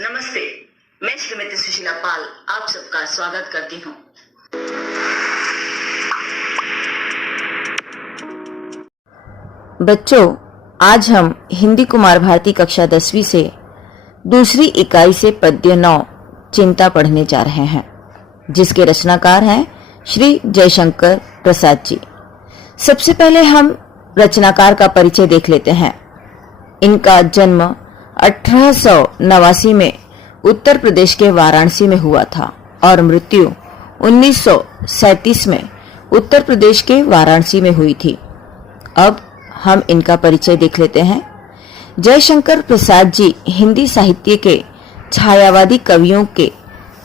नमस्ते, मैं श्रीमती सुशीला पाल आप सबका स्वागत करती हूँ। बच्चों, आज हम हिंदी कुमार भारती कक्षा 10वीं से दूसरी इकाई से पद्य 9 चिंता पढ़ने जा रहे हैं, जिसके रचनाकार हैं श्री जयशंकर प्रसाद जी। सबसे पहले हम रचनाकार का परिचय देख लेते हैं। इनका जन्म 1889 में उत्तर प्रदेश के वाराणसी में हुआ था और मृत्यु 1937 में उत्तर प्रदेश के वाराणसी में हुई थी। अब हम इनका परिचय देख लेते हैं। जयशंकर प्रसाद जी हिंदी साहित्य के छायावादी कवियों के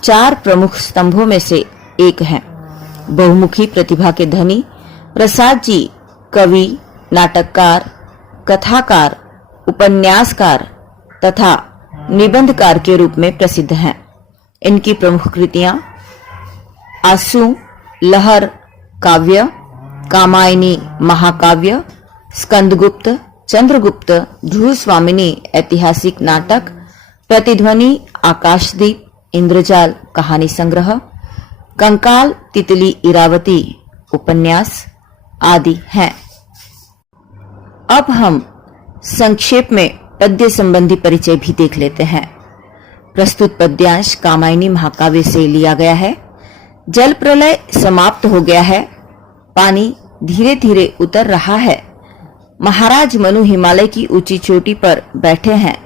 4 प्रमुख स्तंभों में से एक हैं। बहुमुखी प्रतिभा के धनी प्रसाद जी कवि, नाटककार, कथाकार, उपन्यासकार तथा निबंधकार के रूप में प्रसिद्ध हैं। इनकी प्रमुख कृतियां आंसू, लहर काव्य, कामायनी महाकाव्य, स्कंदगुप्त, चंद्रगुप्त, ध्रुव स्वामिनी ऐतिहासिक नाटक, प्रतिध्वनि, आकाशदीप, इंद्रजाल कहानी संग्रह, कंकाल, तितली, इरावती उपन्यास आदि हैं। अब हम संक्षेप में पद्य संबंधी परिचय भी देख लेते हैं। प्रस्तुत पद्यांश कामायनी महाकाव्य से लिया गया है। जल प्रलय समाप्त हो गया है, पानी धीरे धीरे उतर रहा है। महाराज मनु हिमालय की ऊंची चोटी पर बैठे हैं।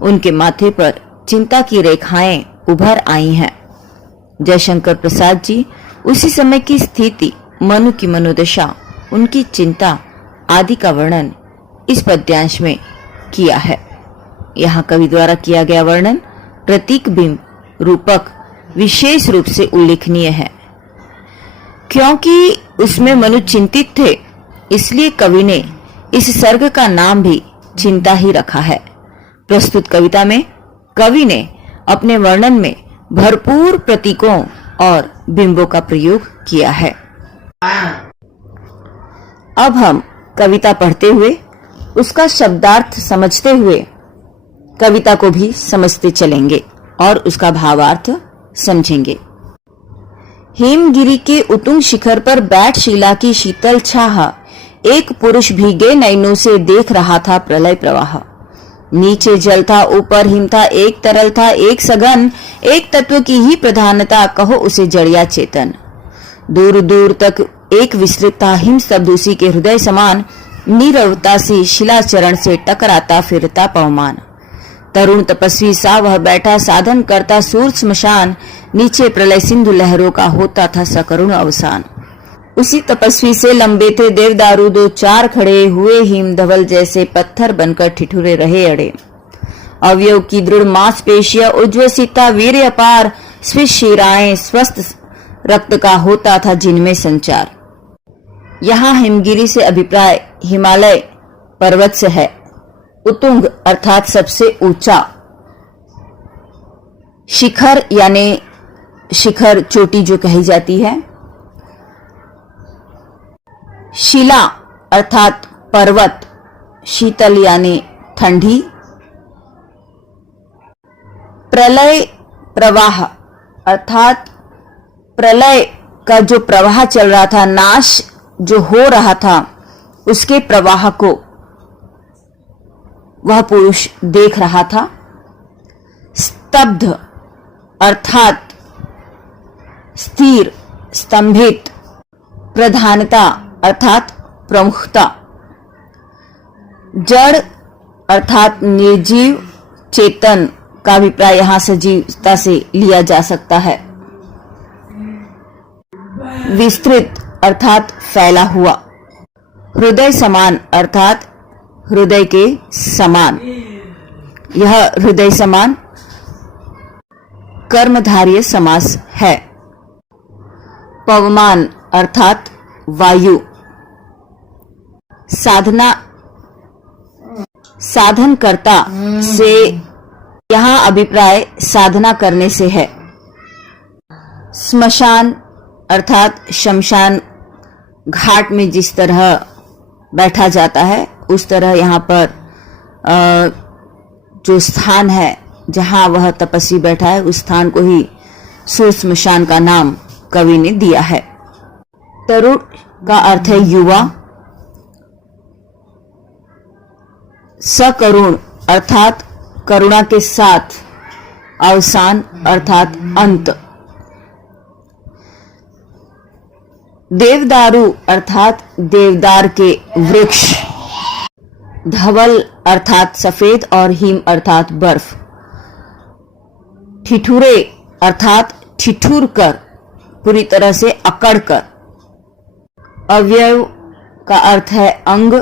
उनके माथे पर चिंता की रेखाएं उभर आई हैं। जयशंकर प्रसाद जी उसी समय की स्थिति, मनु की मनोदशा, उनकी चिंता आदि का वर्णन इस पद्यांश में किया है। यहाँ कवि द्वारा किया गया वर्णन प्रतीक बिंब रूपक विशेष रूप से उल्लेखनीय है। क्योंकि उसमें मनु चिंतित थे, इसलिए कवि ने इस सर्ग का नाम भी चिंता ही रखा है। प्रस्तुत कविता में कवि ने अपने वर्णन में भरपूर प्रतीकों और बिंबों का प्रयोग किया है। अब हम कविता पढ़ते हुए उसका शब्दार्थ समझते हुए कविता को भी समझते चलेंगे और उसका भावार्थ समझेंगे। हिमगिरी के उतुंग शिखर पर बैठ शिला की शीतल छाह, एक पुरुष भीगे नैनों से देख रहा था प्रलय प्रवाह। नीचे जल था, ऊपर हिम था, एक तरल था, एक सघन, एक तत्व की ही प्रधानता, कहो उसे जड़ या चेतन। दूर दूर तक एक विस्तृत था हिम स्तब्ध उसी के हृदय समान, नीरवता सी शिला चरण से टकराता फिरता पवमान। तरुण तपस्वी सा वह बैठा साधन करता सूर स्मशान, नीचे प्रलय सिंधु लहरों का होता था सकरुण अवसान। उसी तपस्वी से लंबे थे देवदारू 2-4 खड़े हुए, हिम धवल जैसे पत्थर बनकर ठिठुरे रहे अड़े। अवयव की दृढ़ मांसपेशियां उज्ज्वसिता वीर अपार, स्विच शिराएं स्वस्थ रक्त का होता था जिनमें संचार। यहाँ हिमगिरी से अभिप्राय हिमालय पर्वत से है। उतुंग अर्थात सबसे ऊंचा, शिखर यानी शिखर चोटी जो कही जाती है, शिला अर्थात पर्वत, शीतल यानी ठंडी, प्रलय प्रवाह अर्थात प्रलय का जो प्रवाह चल रहा था, नाश जो हो रहा था, उसके प्रवाह को वह पुरुष देख रहा था। स्तब्ध अर्थात स्थिर, स्तंभित, प्रधानता अर्थात प्रमुखता, जड़ अर्थात निर्जीव, चेतन का अभिप्राय यहाँ सजीवता से लिया जा सकता है। विस्तृत अर्थात फैला हुआ, हृदय समान अर्थात हृदय के समान। यह हृदय समान कर्मधारय समास है। पवमान अर्थात वायु, साधन करता से यहाँ अभिप्राय साधना करने से है। स्मशान अर्थात शमशान घाट में जिस तरह बैठा जाता है, उस तरह यहाँ पर जो स्थान है जहां वह तपस्वी बैठा है उस स्थान को ही सुरश्मशान का नाम कवि ने दिया है। तरुण का अर्थ है युवा, सकरुण अर्थात करुणा के साथ, अवसान अर्थात अंत, देवदारू अर्थात देवदार के वृक्ष, धवल अर्थात सफेद और हिम अर्थात बर्फ, ठिठुरे अर्थात ठिठुर कर, पूरी तरह से अकड़ कर, अवयव का अर्थ है अंग,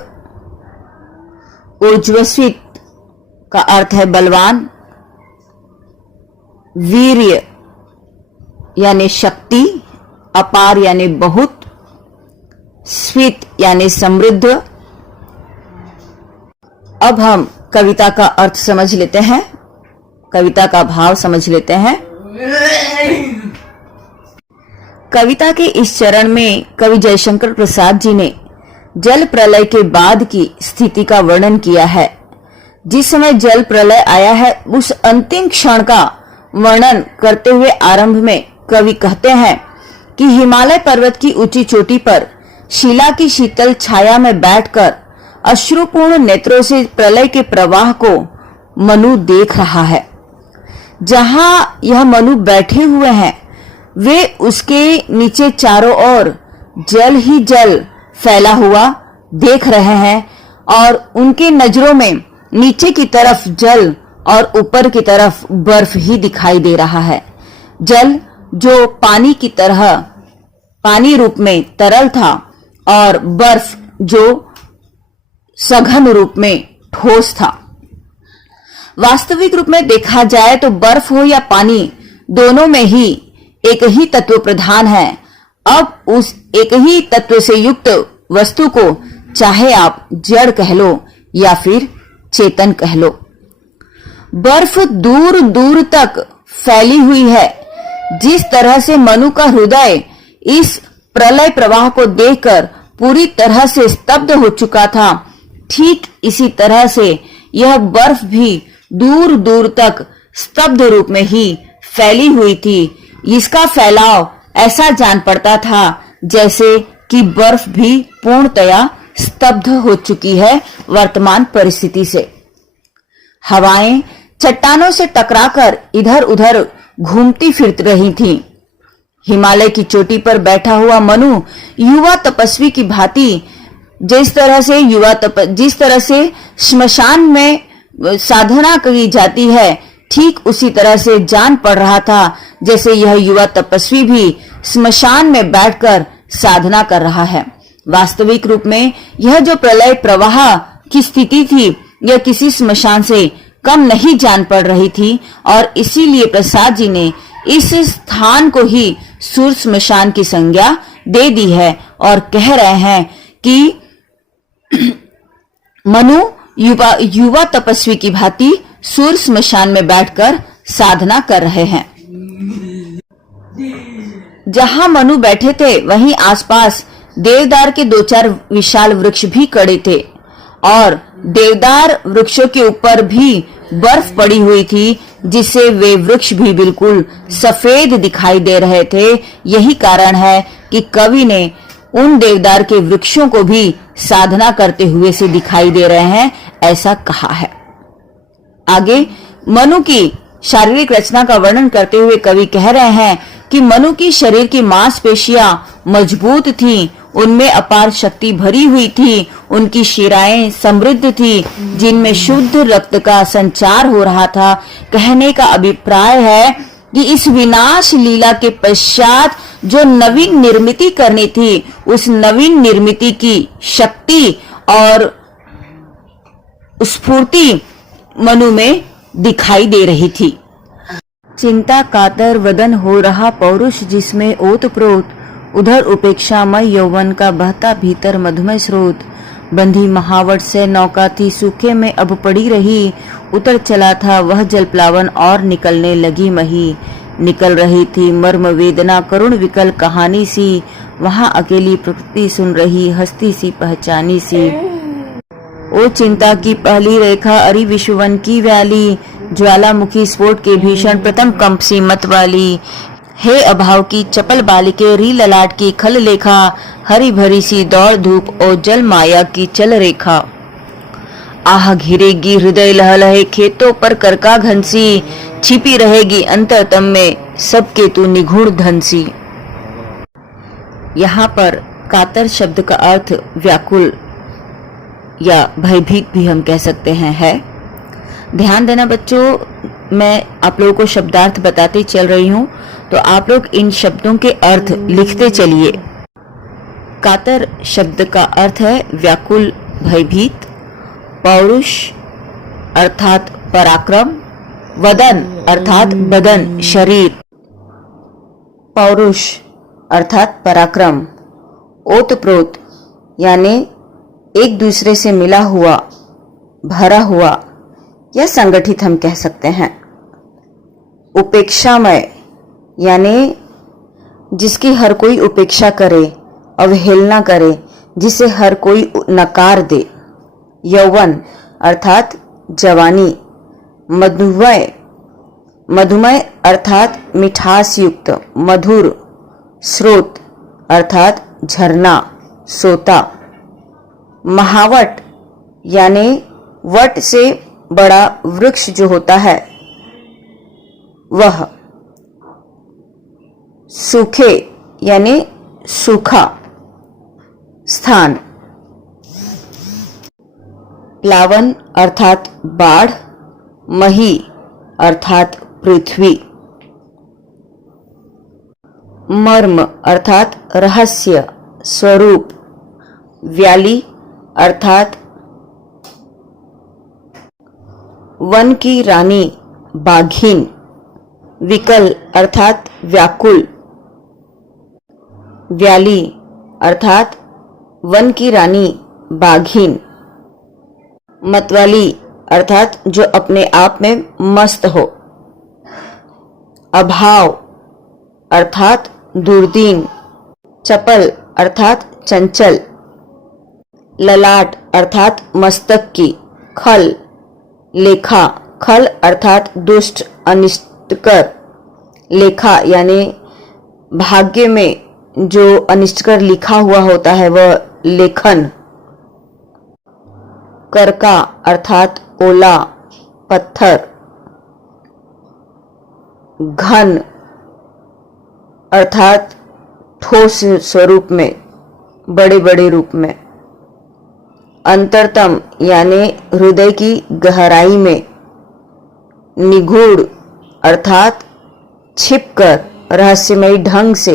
ओजस्वित का अर्थ है बलवान, वीर्य यानी शक्ति, अपार यानी बहुत, स्वीत यानी समृद्ध। अब हम कविता का अर्थ समझ लेते हैं, कविता का भाव समझ लेते हैं। कविता के इस चरण में कवि जयशंकर प्रसाद जी ने जल प्रलय के बाद की स्थिति का वर्णन किया है। जिस समय जल प्रलय आया है उस अंतिम क्षण का वर्णन करते हुए आरंभ में कवि कहते हैं कि हिमालय पर्वत की ऊंची चोटी पर शिला की शीतल छाया में बैठकर अश्रुपूर्ण नेत्रों से प्रलय के प्रवाह को मनु देख रहा है। जहां यह मनु बैठे हुए हैं वे उसके नीचे चारों ओर जल ही जल फैला हुआ देख रहे हैं और उनके नजरों में नीचे की तरफ जल और ऊपर की तरफ बर्फ ही दिखाई दे रहा है। जल जो पानी की तरह पानी रूप में तरल था और बर्फ जो सघन रूप में ठोस था। वास्तविक रूप में देखा जाए तो बर्फ हो या पानी दोनों में ही एक ही तत्व प्रधान है। अब उस एक ही तत्व से युक्त वस्तु को चाहे आप जड़ कह लो या फिर चेतन कह लो। बर्फ दूर दूर तक फैली हुई है। जिस तरह से मनु का हृदय इस प्रलय प्रवाह को देखकर पूरी तरह से स्तब्ध हो चुका था, ठीक इसी तरह से यह बर्फ भी दूर दूर तक स्तब्ध रूप में ही फैली हुई थी। इसका फैलाव ऐसा जान पड़ता था जैसे कि बर्फ भी पूर्णतया स्तब्ध हो चुकी है वर्तमान परिस्थिति से। हवाएं चट्टानों से टकराकर इधर उधर घूमती फिर रही थीं। हिमालय की चोटी पर बैठा हुआ मनु युवा तपस्वी की भांति जिस तरह से श्मशान में साधना की जाती है, ठीक उसी तरह से जान पड़ रहा था जैसे यह युवा तपस्वी भी श्मशान में बैठकर साधना कर रहा है। वास्तविक रूप में यह जो प्रलय प्रवाह की स्थिति थी यह किसी श्मशान से कम नहीं जान पड़ रही थी और इसीलिए प्रसाद जी ने इस स्थान को ही सूर्य श्मशान की संज्ञा दे दी है और कह रहे हैं कि मनु युवा तपस्वी की भांति सूर्य श्मशान में बैठकर साधना कर रहे हैं। जहां मनु बैठे थे वहीं आसपास देवदार के 2-4 विशाल वृक्ष भी खड़े थे और देवदार वृक्षों के ऊपर भी बर्फ पड़ी हुई थी, जिससे वे वृक्ष भी बिल्कुल सफेद दिखाई दे रहे थे। यही कारण है कि कवि ने उन देवदार के वृक्षों को भी साधना करते हुए से दिखाई दे रहे हैं, ऐसा कहा है। आगे मनु की शारीरिक रचना का वर्णन करते हुए कवि कह रहे हैं कि मनु की शरीर की मांसपेशियां मजबूत थीं, उनमें अपार शक्ति भरी हुई थी, उनकी शिराएं समृद्ध थी जिनमें शुद्ध रक्त का संचार हो रहा था। कहने का अभिप्राय है कि इस विनाश लीला के पश्चात जो नवीन निर्मिति करनी थी, उस नवीन निर्मिति की शक्ति और स्फूर्ति मनु में दिखाई दे रही थी। चिंता कातर वदन हो रहा पौरुष जिसमें ओतप्रोत, उधर उपेक्षामय यौवन का बहता भीतर मधुमय स्रोत। बंधी महावट से नौका थी सूखे में अब पड़ी रही, उतर चला था वह जलप्लावन और निकलने लगी मही। निकल रही थी मर्म वेदना करुण विकल कहानी सी, वहां अकेली प्रकृति सुन रही हस्ती सी पहचानी सी। ओ चिंता की पहली रेखा अरि विश्ववन की व्याली, ज्वालामुखी स्फोट के भीषण प्रथम कंप सी मत वाली, हे अभाव की चपल बालिके री ललाट की खल लेखा, हरी भरी सी दौड़ धूप और जल माया की चल रेखा। आह घिरेगी हृदय लहलहे खेतों पर करका घनसी, छिपी रहेगी अंतरतम में सबके तू निगूढ़ धनसी। यहाँ पर कातर शब्द का अर्थ व्याकुल या भयभीत भी हम कह सकते हैं है। ध्यान देना बच्चों, मैं आप लोगों को शब्दार्थ बताती चल रही हूँ, तो आप लोग इन शब्दों के अर्थ लिखते चलिए। कातर शब्द का अर्थ है व्याकुल, भयभीत। पौरुष अर्थात पराक्रम। वदन अर्थात बदन, शरीर। पौरुष अर्थात पराक्रम। ओतप्रोत यानी एक दूसरे से मिला हुआ, भरा हुआ या संगठित हम कह सकते हैं। उपेक्षामय यानी जिसकी हर कोई उपेक्षा करे, अवहेलना करे, जिसे हर कोई नकार दे। यौवन अर्थात जवानी। मधुमय, मधुमय अर्थात मिठास युक्त, मधुर। स्रोत अर्थात झरना, सोता। महावट यानी वट से बड़ा वृक्ष जो होता है वह। सूखे यानी सूखा स्थान। प्लावन अर्थात बाढ़। मही अर्थात पृथ्वी। मर्म अर्थात रहस्य, स्वरूप। व्याली अर्थात वन की रानी, बाघिन। विकल अर्थात व्याकुल। व्याली अर्थात वन की रानी, बाघिन। मतवाली अर्थात जो अपने आप में मस्त हो। अभाव अर्थात दुर्दीन। चपल अर्थात चंचल। ललाट अर्थात मस्तक की। खल लेखा, खल अर्थात दुष्ट, अनिष्टकर। लेखा यानी भाग्य में जो अनिष्टकर लिखा हुआ होता है वह लेखन। करका अर्थात ओला, पत्थर। घन अर्थात ठोस स्वरूप में, बड़े बड़े रूप में। अंतरतम यानी हृदय की गहराई में। निगूढ़ अर्थात छिपकर, रहस्यमयी ढंग से।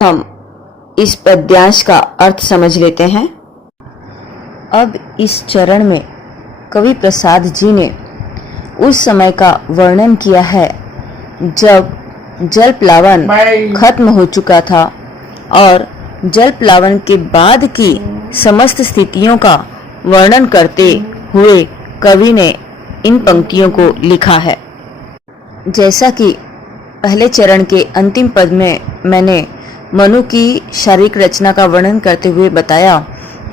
हम इस पद्यांश का अर्थ समझ लेते हैं। अब इस चरण में कवि प्रसाद जी ने उस समय का वर्णन किया है जब जल प्लावन खत्म हो चुका था और जल प्लावन के बाद की समस्त स्थितियों का वर्णन करते हुए कवि ने इन पंक्तियों को लिखा है। जैसा कि पहले चरण के अंतिम पद में मैंने मनु की शारीरिक रचना का वर्णन करते हुए बताया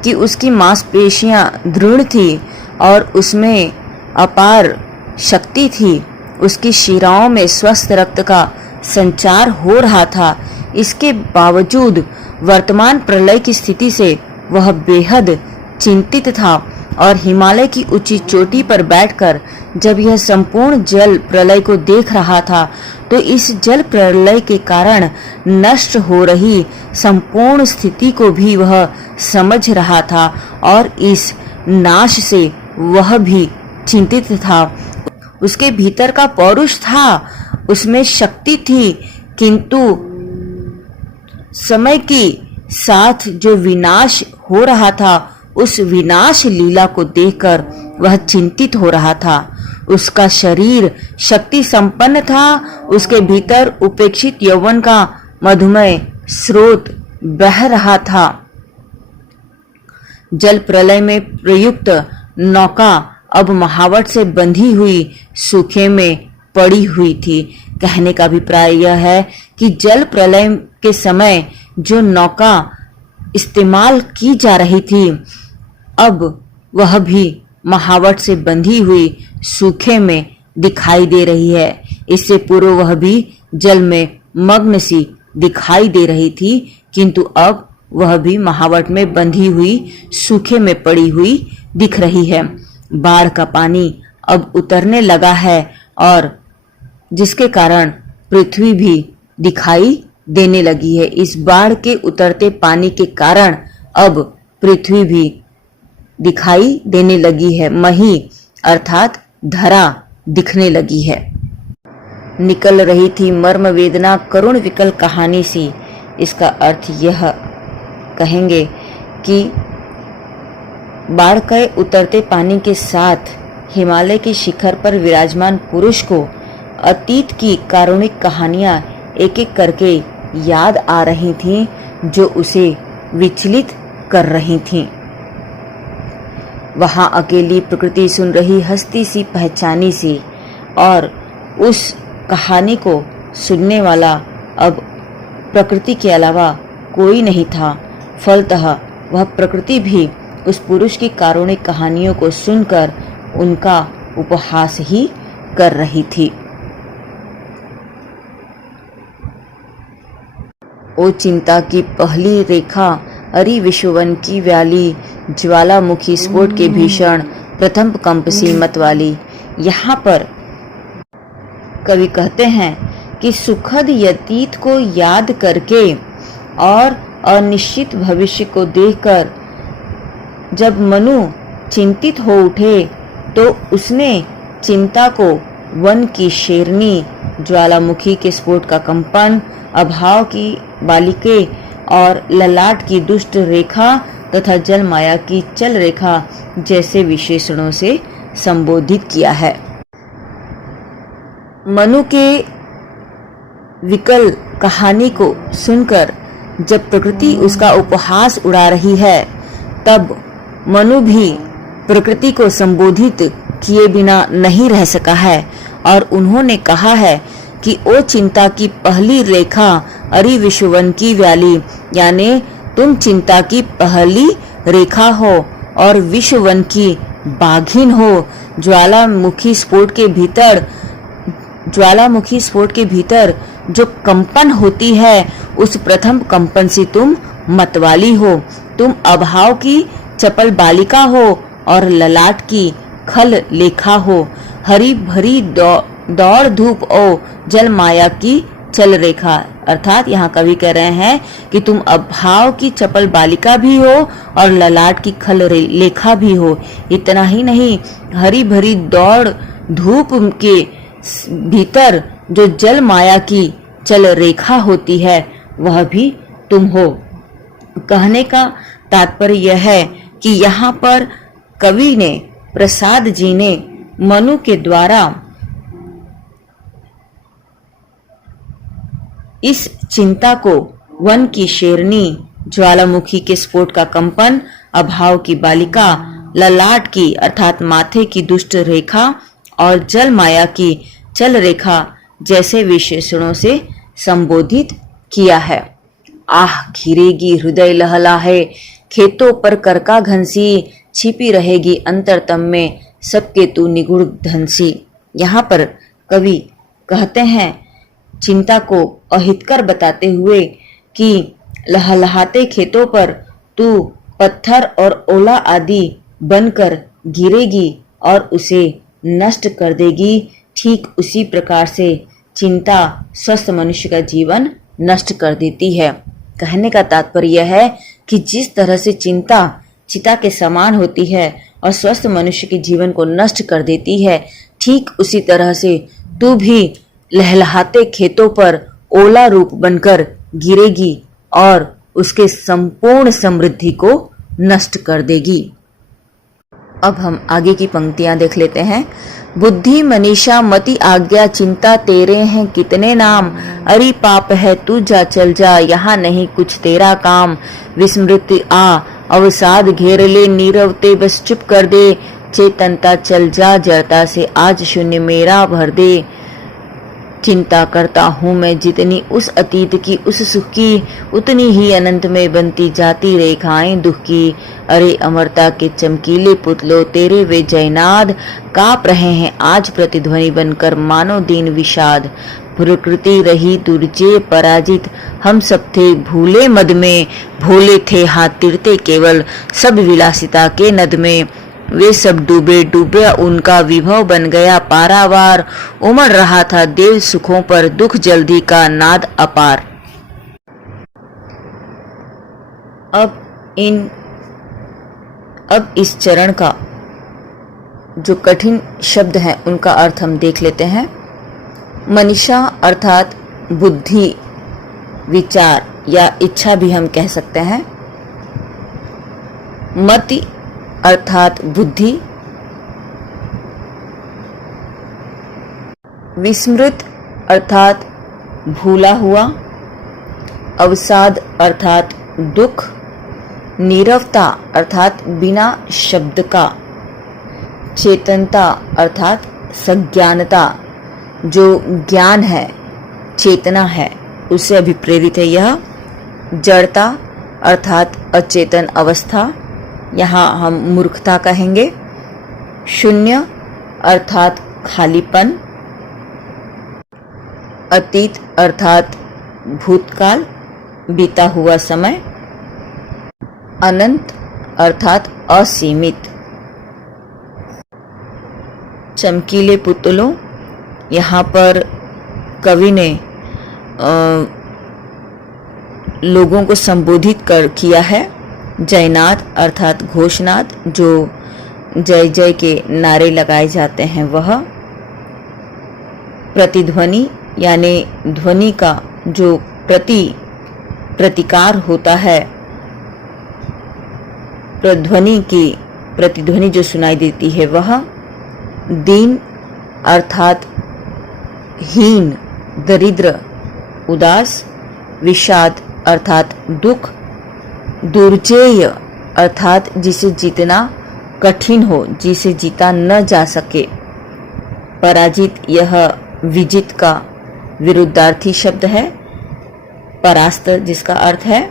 कि उसकी मांसपेशियां दृढ़ थी और उसमें अपार शक्ति थी। उसकी शिराओं में स्वस्थ रक्त का संचार हो रहा था। इसके बावजूद वर्तमान प्रलय की स्थिति से वह बेहद चिंतित था और हिमालय की ऊंची चोटी पर बैठकर जब यह संपूर्ण जल प्रलय को देख रहा था तो इस जल प्रलय के कारण नष्ट हो रही संपूर्ण स्थिति को भी वह समझ रहा था और इस नाश से वह भी चिंतित था। उसके भीतर का पौरुष था, उसमें शक्ति थी, किंतु समय के साथ जो विनाश हो रहा था उस विनाश लीला को देखकर वह चिंतित हो रहा था। उसका शरीर शक्ति संपन्न था, उसके भीतर उपेक्षित यौवन का मधुमय स्रोत बह रहा था। जल प्रलय में प्रयुक्त नौका अब महावट से बंधी हुई सूखे में पड़ी हुई थी। कहने का अभिप्राय यह है कि जल प्रलय के समय जो नौका इस्तेमाल की जा रही थी अब वह भी महावट से बंधी हुई सूखे में दिखाई दे रही है। इससे पूर्व वह भी जल में मग्न सी दिखाई दे रही थी, किंतु अब वह भी महावट में बंधी हुई सूखे में पड़ी हुई दिख रही है। बाढ़ का पानी अब उतरने लगा है और जिसके कारण पृथ्वी भी दिखाई देने लगी है। इस बाढ़ के उतरते पानी के कारण अब पृथ्वी भी दिखाई देने लगी है। मही अर्थात धरा दिखने लगी है। निकल रही थी मर्म वेदना करुण विकल कहानी सी। इसका अर्थ यह कहेंगे कि बाढ़ के उतरते पानी के साथ हिमालय के शिखर पर विराजमान पुरुष को अतीत की कारुणिक कहानियां एक एक करके याद आ रही थीं, जो उसे विचलित कर रही थीं। वहां अकेली प्रकृति सुन रही हस्ती सी पहचानी सी, और उस कहानी को सुनने वाला अब प्रकृति के अलावा कोई नहीं था। फलतः वह प्रकृति भी उस पुरुष की कारुणिक कहानियों को सुनकर उनका उपहास ही कर रही थी। ओ चिंता की पहली रेखा, अरि विश्ववन की व्याली, ज्वालामुखी स्फोट के भीषण प्रथम कंप सी मत वाली। यहाँ पर कवि कहते हैं कि सुखद अतीत को याद करके और अनिश्चित भविष्य को देखकर जब मनु चिंतित हो उठे, तो उसने चिंता को वन की शेरनी, ज्वालामुखी के स्फोट का कंपन, अभाव की बालिके और ललाट की दुष्ट रेखा तथा जल माया की चल रेखा जैसे विशेषणों से संबोधित किया है। मनु के विकल कहानी को सुनकर जब प्रकृति उसका उपहास उड़ा रही है, तब मनु भी प्रकृति को संबोधित किए बिना नहीं रह सका है और उन्होंने कहा है कि ओ चिंता की पहली रेखा, अरि विश्ववन की व्याली, यानी तुम चिंता की पहली रेखा हो और विश्ववन की बाघिन हो। ज्वालामुखी स्फोट के भीतर जो कंपन होती है, उस प्रथम कंपन से तुम मतवाली हो। तुम अभाव की चपल बालिका हो और ललाट की खल लेखा हो। हरी भरी दौड़ धूप ओ जल माया की चल रेखा, अर्थात यहाँ कवि कह रहे हैं कि तुम अभाव की चपल बालिका भी हो और ललाट की खल लेखा भी हो। इतना ही नहीं, हरी भरी दौड़ धूप के भीतर जो जल माया की चल रेखा होती है, वह भी तुम हो। कहने का तात्पर्य यह है कि यहाँ पर कवि ने, प्रसाद जी ने मनु के द्वारा इस चिंता को वन की शेरनी, ज्वालामुखी के स्फोट का कंपन, अभाव की बालिका, ललाट की अर्थात माथे की दुष्ट रेखा और जल माया की चल रेखा जैसे विशेषणों से संबोधित किया है। आह घिरेगी हृदय लहलाहे, खेतों पर करका घंसी, छिपी रहेगी अंतरतम में सबके तू निगुण धंसी। यहाँ पर कवि कहते हैं चिंता को अहितकर बताते हुए कि लहलहाते खेतों पर तू पत्थर और ओला आदि बनकर गिरेगी और उसे नष्ट कर देगी। ठीक उसी प्रकार से चिंता स्वस्थ मनुष्य का जीवन नष्ट कर देती है। कहने का तात्पर्य यह है कि जिस तरह से चिंता चिता के समान होती है और स्वस्थ मनुष्य के जीवन को नष्ट कर देती है, ठीक उसी तरह से तू भी लहलहाते खेतों पर ओला रूप बनकर गिरेगी और उसके संपूर्ण समृद्धि को नष्ट कर देगी। अब हम आगे की पंक्तियां देख लेते हैं। बुद्धि मनीषा मति आज्ञा, चिंता तेरे हैं कितने नाम, अरे पाप है तू जा चल जा, यहाँ नहीं कुछ तेरा काम। विस्मृति आ अवसाद घेर ले, नीरवते बस चुप कर दे, चेतनता चल जा जड़ता से आज शून्य मेरा भर दे। चिंता करता हूँ मैं जितनी उस अतीत की उस सुख की, उतनी ही अनंत में बनती जाती रेखाएं दुख की। अरे अमरता के चमकीले पुतलों, तेरे वे जयनाद काँप रहे हैं आज प्रतिध्वनि बनकर, मानो दीन विषाद। प्रकृति रही दुर्जय पराजित, हम सब थे भूले मद में, भोले थे हाथ तिरते केवल सब विलासिता के नद में। वे सब डूबे डूबे उनका विभव बन गया पारावार, उमड़ रहा था देव सुखों पर दुख जल्दी का नाद अपार। अब इस चरण का जो कठिन शब्द हैं उनका अर्थ हम देख लेते हैं। मनीषा अर्थात बुद्धि, विचार या इच्छा भी हम कह सकते हैं। मति अर्थात बुद्धि, विस्मृत अर्थात भूला हुआ, अवसाद अर्थात दुख, नीरवता अर्थात बिना शब्द का, चेतनता अर्थात सज्ञानता, जो ज्ञान है, चेतना है, उससे अभिप्रेरित है यह। जड़ता अर्थात अचेतन अवस्था, यहाँ हम मूर्खता कहेंगे। शून्य अर्थात खालीपन, अतीत अर्थात भूतकाल, बीता हुआ समय, अनंत अर्थात असीमित। चमकीले पुतलों, यहाँ पर कवि ने लोगों को संबोधित किया है। जयनाद अर्थात घोषनाद, जो जय जय के नारे लगाए जाते हैं वह। प्रतिध्वनि यानी ध्वनि का जो प्रतिकार होता है, प्रतिध्वनि जो सुनाई देती है वह। दीन अर्थात हीन, दरिद्र, उदास। विषाद अर्थात दुख। दुर्जेय अर्थात जिसे जीतना कठिन हो, जिसे जीता न जा सके। पराजित यह विजित का विरुद्धार्थी शब्द है। परास्त जिसका अर्थ है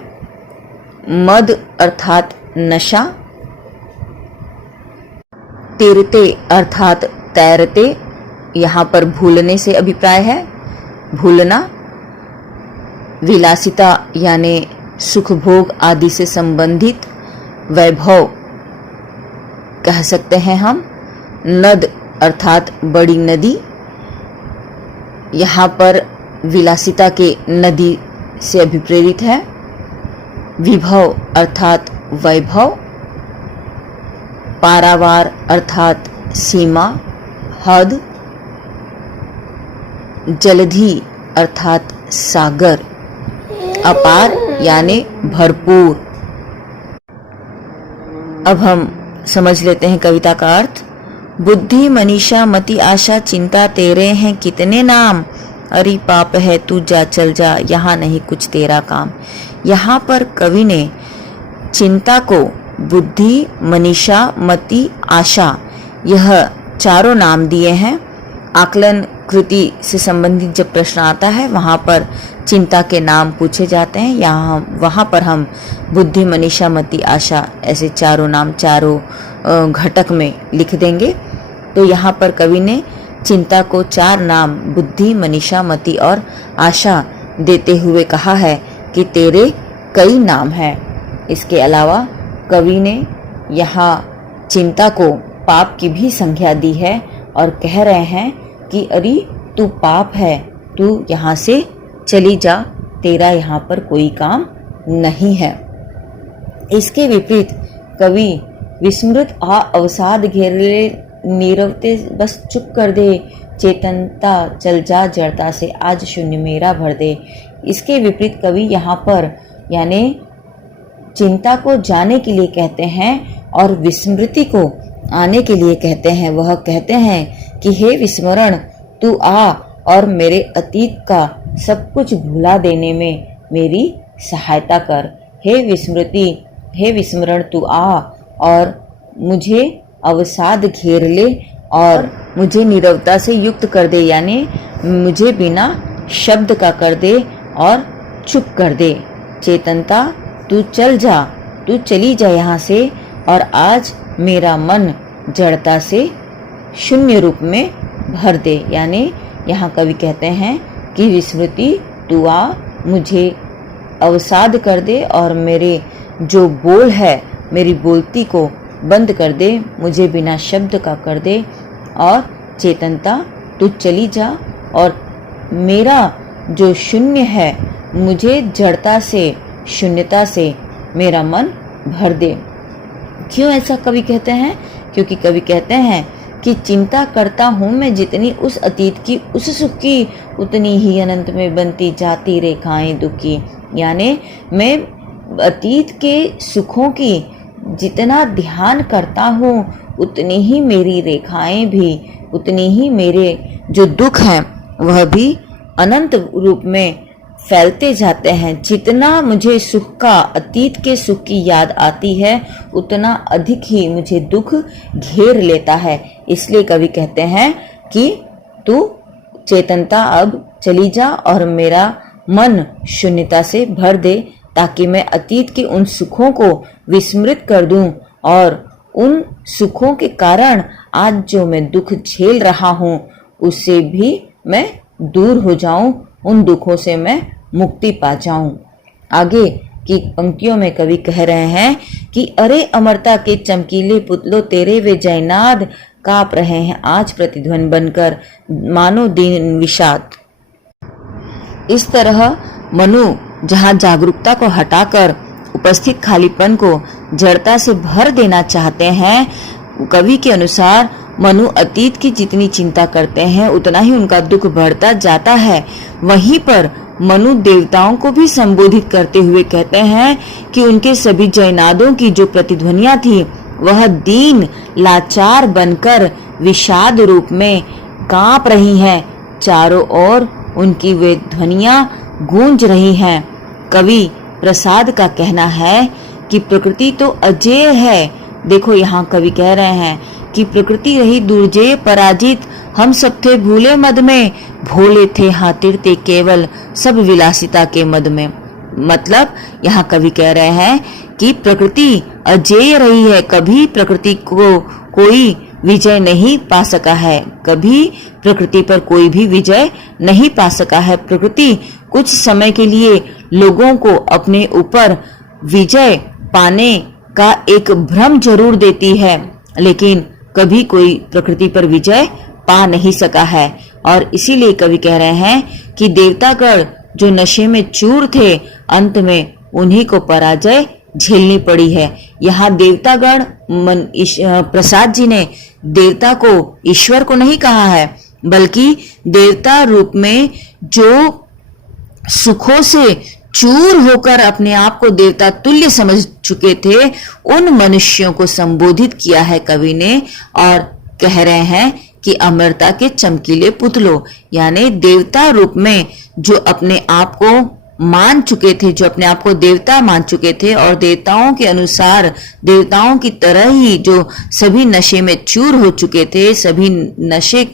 मद अर्थात नशा। तीरते अर्थात तैरते, यहाँ पर भूलने से अभिप्राय है, भूलना। विलासिता यानी सुख भोग आदि से संबंधित वैभव कह सकते हैं हम। नद अर्थात बड़ी नदी, यहाँ पर विलासिता के नदी से अभिप्रेरित है। विभव अर्थात वैभव। पारावार अर्थात सीमा, हद। जलधि अर्थात सागर। अपार यानी भरपूर। अब हम समझ लेते हैं कविता का अर्थ। बुद्धि मनीषा मति आशा चिंता तेरे हैं कितने नाम, अरे पाप है तू जा चल जा यहाँ नहीं कुछ तेरा काम। यहाँ पर कवि ने चिंता को बुद्धि, मनीषा, मति, आशा यह चारों नाम दिए हैं। आकलन कृति से संबंधित जब प्रश्न आता है वहाँ पर चिंता के नाम पूछे जाते हैं। वहाँ पर हम बुद्धि, मनीषा, मति, आशा ऐसे चारों नाम चारों घटक में लिख देंगे। तो यहाँ पर कवि ने चिंता को चार नाम बुद्धि, मनीषा, मति और आशा देते हुए कहा है कि तेरे कई नाम हैं। इसके अलावा कवि ने यहाँ चिंता को पाप की भी संज्ञा दी है और कह रहे हैं कि अरे तू पाप है, तू यहाँ से चली जा, तेरा यहाँ पर कोई काम नहीं है। इसके विपरीत कवि विस्मृत आ अवसाद घेरे नीरवते बस चुप कर दे, चेतनता चल जा जड़ता से आज शून्य मेरा भर दे। इसके विपरीत कवि यहाँ पर यानी चिंता को जाने के लिए कहते हैं और विस्मृति को आने के लिए कहते हैं। वह कहते हैं कि हे विस्मरण तू आ और मेरे अतीत का सब कुछ भुला देने में मेरी सहायता कर। हे विस्मृति, हे विस्मरण तू आ और मुझे अवसाद घेर ले और मुझे नीरवता से युक्त कर दे, यानी मुझे बिना शब्द का कर दे और चुप कर दे। चेतनता तू चल जा, तू चली जा यहाँ से और आज मेरा मन जड़ता से शून्य रूप में भर दे। यानी यहाँ कवि कहते हैं कि विस्मृति तू आ, मुझे अवसाद कर दे और मेरे जो बोल है मेरी बोलती को बंद कर दे, मुझे बिना शब्द का कर दे और चेतनता तू चली जा और मेरा जो शून्य है मुझे जड़ता से शून्यता से मेरा मन भर दे। क्यों ऐसा कवि कहते हैं? क्योंकि कवि कहते हैं कि चिंता करता हूँ मैं जितनी उस अतीत की उस सुख की, उतनी ही अनंत में बनती जाती रेखाएं दुख की। यानी मैं अतीत के सुखों की जितना ध्यान करता हूँ उतनी ही मेरी रेखाएं भी, उतनी ही मेरे जो दुख हैं वह भी अनंत रूप में फैलते जाते हैं। जितना मुझे सुख का, अतीत के सुख की याद आती है उतना अधिक ही मुझे दुख घेर लेता है। इसलिए कवि कहते हैं कि तू चेतनता अब चली जा और मेरा मन शून्यता से भर दे, ताकि मैं अतीत के उन सुखों को विस्मृत कर दूं और उन सुखों के कारण आज जो मैं दुख झेल रहा हूं उससे भी मैं दूर हो जाऊं, उन दुखों से मैं मुक्ति पा जाऊं। आगे की पंक्तियों में कवि कह रहे हैं कि अरे अमरता के चमकीले पुतलों तेरे वे जयनाद कांप रहे हैं आज प्रतिध्वनि बनकर, मानो दीन विषाद। इस तरह मनु जहां जागरूकता को हटाकर उपस्थित खालीपन को जड़ता से भर देना चाहते हैं, कवि के अनुसार मनु अतीत की जितनी चिंता करते हैं उतना ही उनका दुख बढ़ता जाता है। वहीं पर मनु देवताओं को भी संबोधित करते हुए कहते हैं कि उनके सभी जयनादों की जो प्रतिध्वनियां थी वह दीन लाचार बनकर विषाद रूप में कांप रही हैं, चारों ओर उनकी वे ध्वनियां गूंज रही हैं। कवि प्रसाद का कहना है कि प्रकृति तो अजेय है। देखो यहाँ कवि कह रहे हैं कि प्रकृति रही दुर्जेय पराजित, हम सब थे भूले मद में, भोले थे हातिर थे केवल सब विलासिता के मद में। मतलब यहाँ कवि कह रहे हैं कि प्रकृति अजेय रही है, कभी प्रकृति को कोई विजय नहीं पा सका है, कभी प्रकृति पर कोई भी विजय नहीं पा सका है। प्रकृति कुछ समय के लिए लोगों को अपने ऊपर विजय पाने का एक भ्रम जरूर देती है, लेकिन कभी कोई प्रकृति पर विजय पा नहीं सका है। और इसीलिए कवि कह रहे हैं कि देवतागण जो नशे में चूर थे, अंत में उन्हीं को पराजय झेलनी पड़ी है। यहाँ देवतागण प्रसाद जी ने देवता को ईश्वर को नहीं कहा है, बल्कि देवता रूप में जो सुखों से चूर होकर अपने आप को देवता तुल्य समझ चुके थे उन मनुष्यों को संबोधित किया है कवि ने, और कह रहे हैं कि अमरता के चमकीले पुतलों, यानी देवता रूप में जो अपने आप को मान चुके थे, जो अपने आप को देवता मान चुके थे और देवताओं के अनुसार देवताओं की तरह ही जो सभी नशे में चूर हो चुके थे, सभी नशे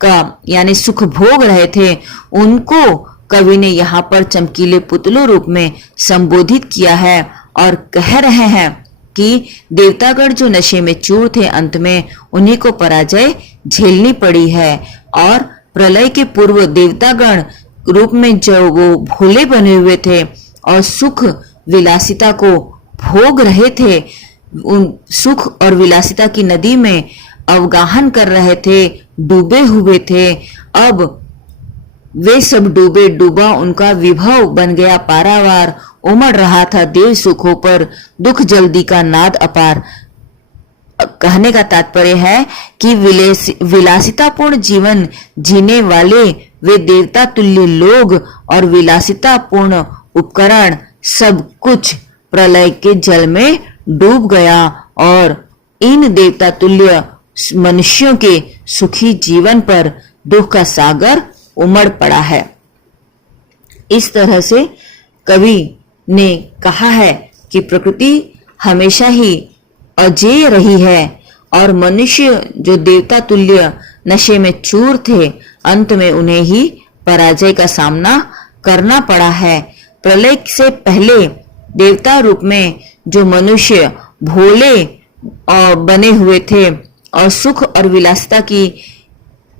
का यानी सुख भोग रहे थे, उनको कवि ने यहाँ पर चमकीले पुतलों रूप में संबोधित किया है और कह रहे हैं कि देवतागण जो नशे में चूर थे, अंत में उन्हीं को पराजय झेलनी पड़ी है। और प्रलय के पूर्व देवतागण रूप में जो वो भोले बने हुए थे और सुख विलासिता को भोग रहे थे, उन सुख और विलासिता की नदी में अवगाहन कर रहे थे, डूबे हुए थे। अब वे सब डूबे डूबा उनका विभव बन गया पारावार, उमड़ रहा था देव सुखों पर दुख जल्दी का नाद अपार। कहने का तात्पर्य है कि विलासितापूर्ण जीवन जीने वाले वे देवता तुल्य लोग और विलासितापूर्ण उपकरण सब कुछ प्रलय के जल में डूब गया और इन देवता तुल्य मनुष्यों के सुखी जीवन पर दुख का सागर उमड़ पड़ा है। इस तरह से कवि ने कहा है कि प्रकृति हमेशा ही अजेय रही है और मनुष्य जो देवता तुल्य नशे में चूर थे, अंत में उन्हें ही पराजय का सामना करना पड़ा है। प्रलय से पहले देवता रूप में जो मनुष्य भोले और बने हुए थे और सुख और विलासिता की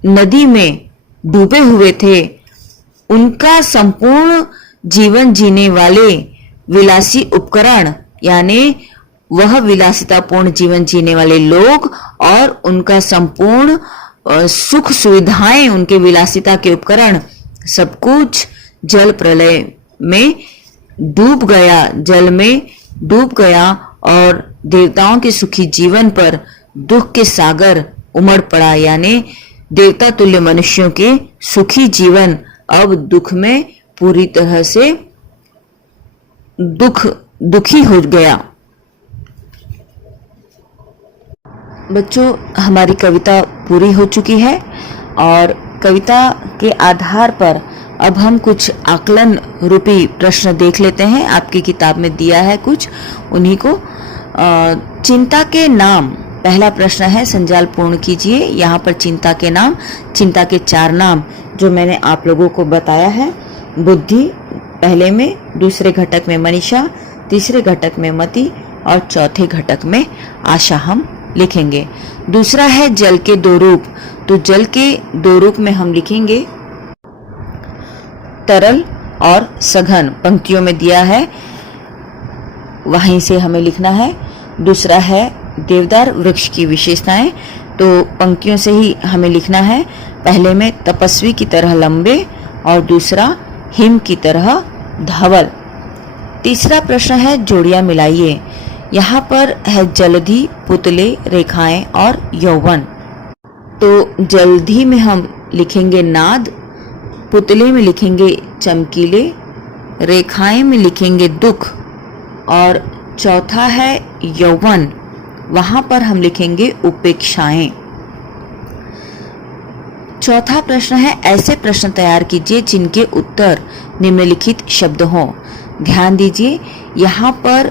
नदी में डूबे हुए थे, उनका संपूर्ण जीवन जीने वाले विलासी उपकरण यानी वह विलासितापूर्ण जीवन जीने वाले लोग और उनका संपूर्ण सुख सुविधाएं, उनके विलासिता के उपकरण सब कुछ जल प्रलय में डूब गया, जल में डूब गया और देवताओं के सुखी जीवन पर दुख के सागर उमड़ पड़ा। यानी देवता तुल्य मनुष्यों के सुखी जीवन अब दुख में पूरी तरह से दुखी हो गया। बच्चों, हमारी कविता पूरी हो चुकी है और कविता के आधार पर अब हम कुछ आकलन रूपी प्रश्न देख लेते हैं। आपकी किताब में दिया है कुछ, उन्हीं को। चिंता के नाम, पहला प्रश्न है, संजाल पूर्ण कीजिए। यहाँ पर चिंता के नाम, चिंता के 4 नाम जो मैंने आप लोगों को बताया है। बुद्धि पहले में, दूसरे घटक में मनीषा, तीसरे घटक में मति और चौथे घटक में आशा हम लिखेंगे। दूसरा है जल के 2 रूप, तो जल के 2 रूप में हम लिखेंगे तरल और सघन, पंक्तियों में दिया है, वहीं से हमें लिखना है। दूसरा है देवदार वृक्ष की विशेषताएं, तो पंक्तियों से ही हमें लिखना है। पहले में तपस्वी की तरह लंबे और दूसरा हिम की तरह धवल। तीसरा प्रश्न है जोड़ियां मिलाइए। यहाँ पर है जलधि, पुतले, रेखाएं और यौवन। तो जलधि में हम लिखेंगे नाद, पुतले में लिखेंगे चमकीले, रेखाएं में लिखेंगे दुख और चौथा है यौवन, वहां पर हम लिखेंगे उपेक्षाएं। चौथा प्रश्न है ऐसे प्रश्न तैयार कीजिए जिनके उत्तर निम्नलिखित शब्द हों। ध्यान दीजिए, यहाँ पर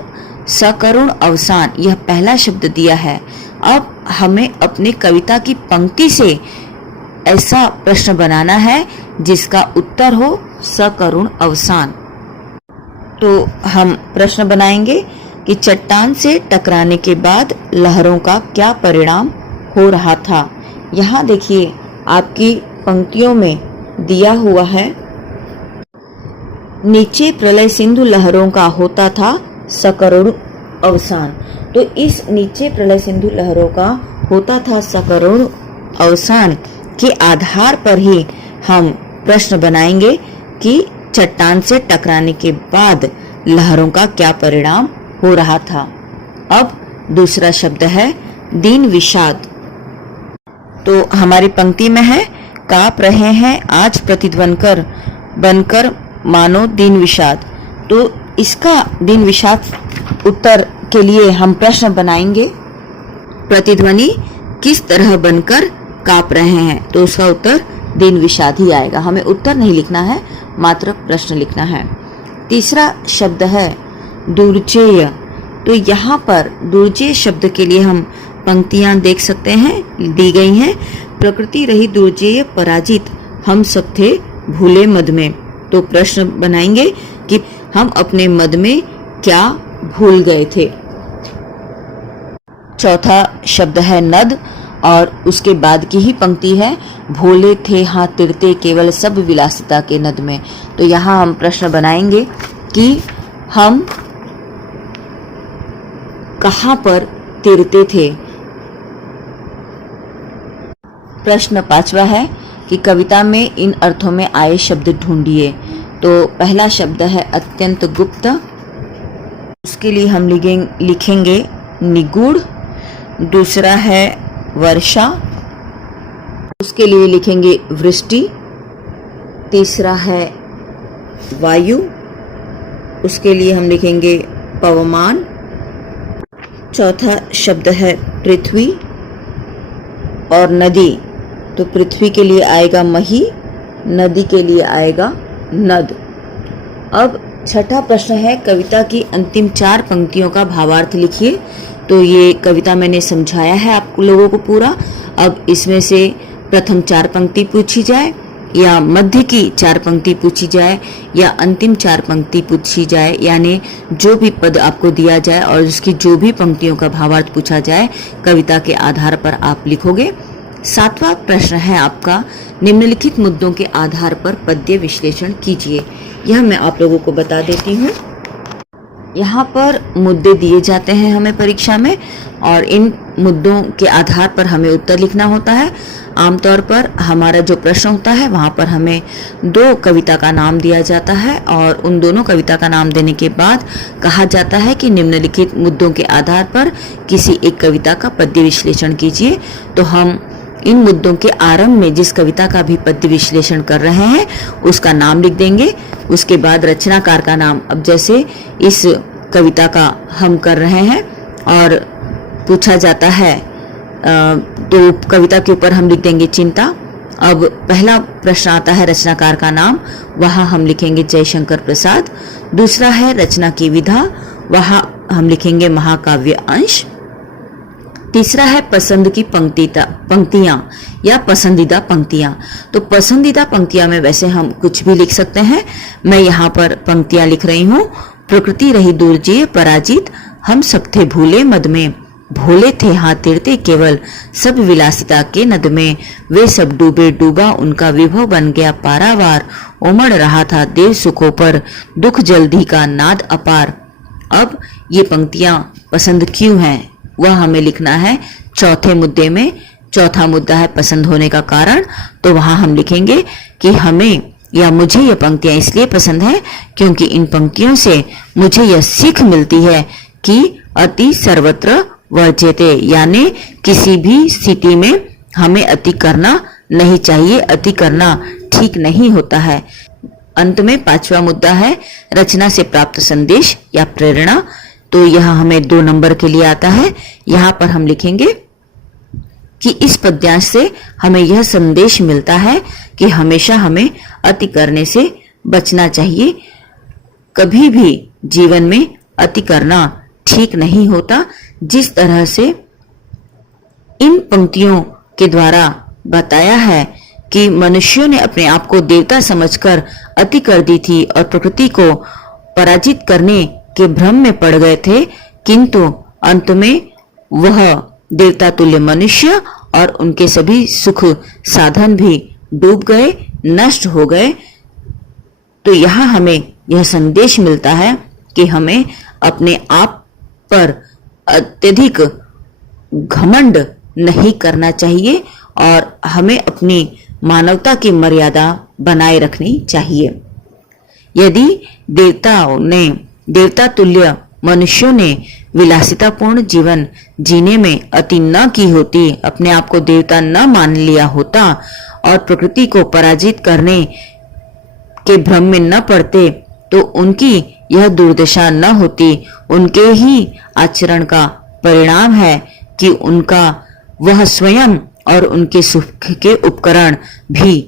सकरुण अवसान, यह पहला शब्द दिया है। अब हमें अपने कविता की पंक्ति से ऐसा प्रश्न बनाना है जिसका उत्तर हो सकरुण अवसान। तो हम प्रश्न बनाएंगे कि चट्टान से टकराने के बाद लहरों का क्या परिणाम हो रहा था। यहाँ देखिए, आपकी पंक्तियों में दिया हुआ है, नीचे प्रलय सिंधु लहरों का होता था सकरुण अवसान। तो इस नीचे प्रलय सिंधु लहरों का होता था सकरुण अवसान के आधार पर ही हम प्रश्न बनाएंगे कि चट्टान से टकराने के बाद लहरों का क्या परिणाम हो रहा था। अब दूसरा शब्द है दीन विषाद। तो हमारी पंक्ति में है, काप रहे हैं आज प्रतिध्वनकर बनकर मानो दीन विषाद। तो इसका दीन विषाद उत्तर के लिए हम प्रश्न बनाएंगे, प्रतिध्वनि किस तरह बनकर काप रहे हैं। तो उसका उत्तर दीन विषाद ही आएगा। हमें उत्तर नहीं लिखना है, मात्र प्रश्न लिखना है। तीसरा शब्द है दुर्जेय। तो यहाँ पर दुर्जेय शब्द के लिए हम पंक्तियां देख सकते हैं, दी गई हैं। प्रकृति रही दुर्जेय पराजित, हम सब थे भूले मद में। तो प्रश्न बनाएंगे कि हम अपने मद में क्या भूल गए थे। चौथा शब्द है नद और उसके बाद की ही पंक्ति है, भोले थे हाँ तिरते केवल सब विलासिता के नद में। तो यहाँ हम प्रश्न बनाएंगे कि हम कहाँ पर तिरते थे। प्रश्न 5वां है कि कविता में इन अर्थों में आए शब्द ढूंढिए। तो पहला शब्द है अत्यंत गुप्त, उसके लिए हम लिखेंगे निगूढ़। दूसरा है वर्षा, उसके लिए लिखेंगे वृष्टि। तीसरा है वायु, उसके लिए हम लिखेंगे पवमान। चौथा शब्द है पृथ्वी और नदी। तो पृथ्वी के लिए आएगा मही, नदी के लिए आएगा नद। अब छठा प्रश्न है, कविता की अंतिम 4 पंक्तियों का भावार्थ लिखिए। तो ये कविता मैंने समझाया है आप लोगों को पूरा। अब इसमें से प्रथम 4 पंक्ति पूछी जाए या मध्य की 4 पंक्ति पूछी जाए या अंतिम 4 पंक्ति पूछी जाए, यानी जो भी पद आपको दिया जाए और उसकी जो भी पंक्तियों का भावार्थ पूछा जाए, कविता के आधार पर आप लिखोगे। 7वां प्रश्न है आपका, निम्नलिखित मुद्दों के आधार पर पद्य विश्लेषण कीजिए। यह मैं आप लोगों को बता देती हूँ। यहाँ पर मुद्दे दिए जाते हैं हमें परीक्षा में और इन मुद्दों के आधार पर हमें उत्तर लिखना होता है। आमतौर पर हमारा जो प्रश्न होता है वहाँ पर हमें 2 कविता का नाम दिया जाता है और उन दोनों कविता का नाम देने के बाद कहा जाता है कि निम्नलिखित मुद्दों के आधार पर किसी एक कविता का पद्य विश्लेषण कीजिए। तो हम इन मुद्दों के आरंभ में जिस कविता का भी पद्य विश्लेषण कर रहे हैं उसका नाम लिख देंगे। उसके बाद रचनाकार का नाम, अब जैसे इस कविता का हम कर रहे हैं और पूछा जाता है तो कविता के ऊपर हम लिख देंगे चिंता। अब पहला प्रश्न आता है रचनाकार का नाम, वहाँ हम लिखेंगे जयशंकर प्रसाद। दूसरा है रचना की विधा, वहाँ हम लिखेंगे महाकाव्य अंश। तीसरा है पसंद की पंक्तियां या पसंदीदा पंक्तियां। तो पसंदीदा पंक्तियां में वैसे हम कुछ भी लिख सकते हैं। मैं यहाँ पर पंक्तियां लिख रही हूँ। प्रकृति रही दुर्जय पराजित, हम सब थे भूले मद में, भोले थे हाथ तिरते केवल, सब विलासिता के नद में, वे सब डूबे डूबा उनका विभव बन गया पारावार, उमड़ रहा था देव सुखों पर, दुख जल्दी का नाद अपार। अब ये पंक्तियां पसंद क्यों हैं वह हमें लिखना है चौथे मुद्दे में। चौथा मुद्दा है पसंद होने का कारण, तो वहां हम लिखेंगे कि हमें या मुझे यह पंक्तियां इसलिए पसंद है क्योंकि इन पंक्तियों से मुझे यह सीख मिलती है कि अति सर्वत्र वर्ज्यते, यानी किसी भी स्थिति में हमें अति करना नहीं चाहिए, अति करना ठीक नहीं होता है। अंत में 5वां मुद्दा है रचना से प्राप्त संदेश या प्रेरणा। तो यह हमें 2 नंबर के लिए आता है। यहाँ पर हम लिखेंगे कि इस पद्यांश से हमें यह संदेश मिलता है कि हमेशा हमें अति करने से बचना चाहिए। कभी भी जीवन में अति करना ठीक नहीं होता। जिस तरह से इन पंक्तियों के द्वारा बताया है कि मनुष्यों ने अपने आप को देवता समझकर अति कर दी थी और प्रकृति को पराजित करने के भ्रम में पड़ गए थे, किंतु अंत में वह देवता तुल्य मनुष्य और उनके सभी सुख साधन भी डूब गए, नष्ट हो गए। तो यहाँ हमें यह संदेश मिलता है कि हमें अपने आप पर अत्यधिक घमंड नहीं करना चाहिए और हमें अपनी मानवता की मर्यादा बनाए रखनी चाहिए। यदि देवता तुल्य मनुष्यों ने विलासितापूर्ण जीवन जीने में अति न की होती, अपने आप को देवता न मान लिया होता और प्रकृति को पराजित करने के भ्रम में न पड़ते, तो उनकी यह दुर्दशा न होती। उनके ही आचरण का परिणाम है कि उनका वह स्वयं और उनके सुख के उपकरण भी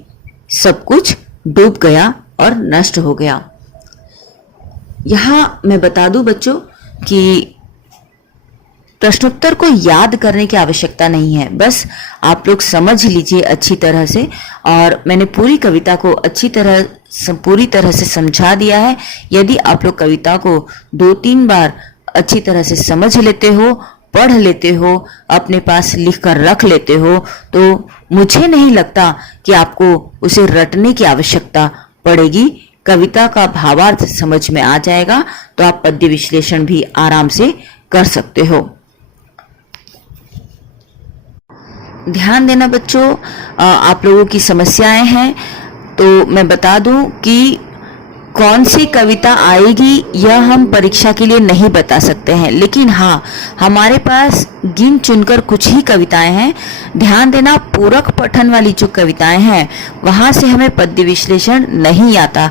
सब कुछ डूब गया और नष्ट हो गया। यहाँ मैं बता दूं बच्चों कि प्रश्नोत्तर को याद करने की आवश्यकता नहीं है, बस आप लोग समझ लीजिए अच्छी तरह से। और मैंने पूरी कविता को पूरी तरह से समझा दिया है। यदि आप लोग कविता को 2-3 बार अच्छी तरह से समझ लेते हो, पढ़ लेते हो, अपने पास लिख कर रख लेते हो, तो मुझे नहीं लगता कि आपको उसे रटने की आवश्यकता पड़ेगी। कविता का भावार्थ समझ में आ जाएगा तो आप पद्य विश्लेषण भी आराम से कर सकते हो। ध्यान देना बच्चों, आप लोगों की समस्याएं हैं तो मैं बता दूं कि कौन सी कविता आएगी यह हम परीक्षा के लिए नहीं बता सकते हैं, लेकिन हाँ हमारे पास गिन चुनकर कुछ ही कविताएं हैं। ध्यान देना, पूरक पठन वाली जो कविताएं हैं वहां से हमें पद्य विश्लेषण नहीं आता।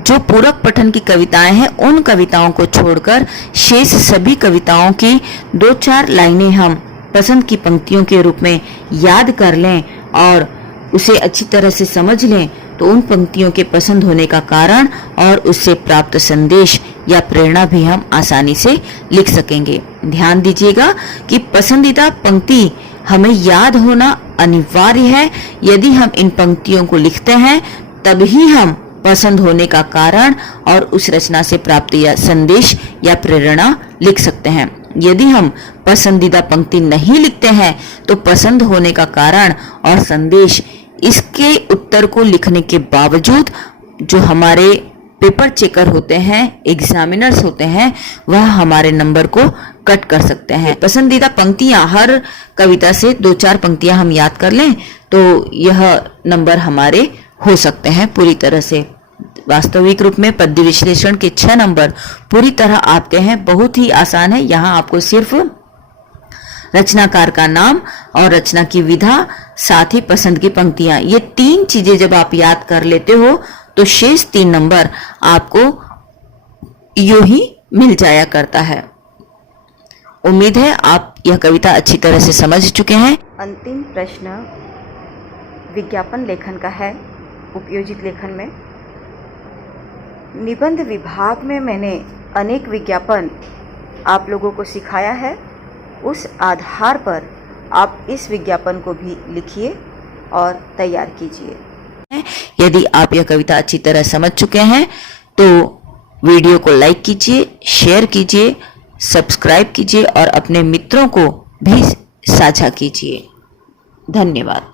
जो पूरक पठन की कविताएं हैं उन कविताओं को छोड़कर शेष सभी कविताओं की 2-4 लाइनें हम पसंद की पंक्तियों के रूप में याद कर लें और उसे अच्छी तरह से समझ लें, तो उन पंक्तियों के पसंद होने का कारण और उससे प्राप्त संदेश या प्रेरणा भी हम आसानी से लिख सकेंगे। ध्यान दीजिएगा कि पसंदीदा पंक्ति हमें याद होना अनिवार्य है। यदि हम इन पंक्तियों को लिखते हैं तभी हम पसंद होने का कारण और उस रचना से प्राप्त या संदेश या प्रेरणा लिख सकते हैं। यदि हम पसंदीदा पंक्ति नहीं लिखते हैं तो पसंद होने का कारण और संदेश, इसके उत्तर को लिखने के बावजूद जो हमारे पेपर चेकर होते हैं, एग्जामिनर्स होते हैं, वह हमारे नंबर को कट कर सकते हैं। पसंदीदा पंक्तियां, हर कविता से 2-4 पंक्तियां हम याद कर लें तो यह नंबर हमारे हो सकते हैं पूरी तरह से। वास्तविक रूप में पद्य विश्लेषण के 6 नंबर पूरी तरह आपके हैं। बहुत ही आसान है। यहाँ आपको सिर्फ रचनाकार का नाम और रचना की विधा, साथ ही पसंद की पंक्तियां, ये 3 चीजें जब आप याद कर लेते हो तो शेष 3 नंबर आपको यूं ही मिल जाया करता है। उम्मीद है आप यह कविता अच्छी तरह से समझ चुके हैं। अंतिम प्रश्न विज्ञापन लेखन का है। उपयोजित लेखन में निबंध विभाग में मैंने अनेक विज्ञापन आप लोगों को सिखाया है। उस आधार पर आप इस विज्ञापन को भी लिखिए और तैयार कीजिए। यदि आप यह कविता अच्छी तरह समझ चुके हैं तो वीडियो को लाइक कीजिए, शेयर कीजिए, सब्सक्राइब कीजिए और अपने मित्रों को भी साझा कीजिए। धन्यवाद।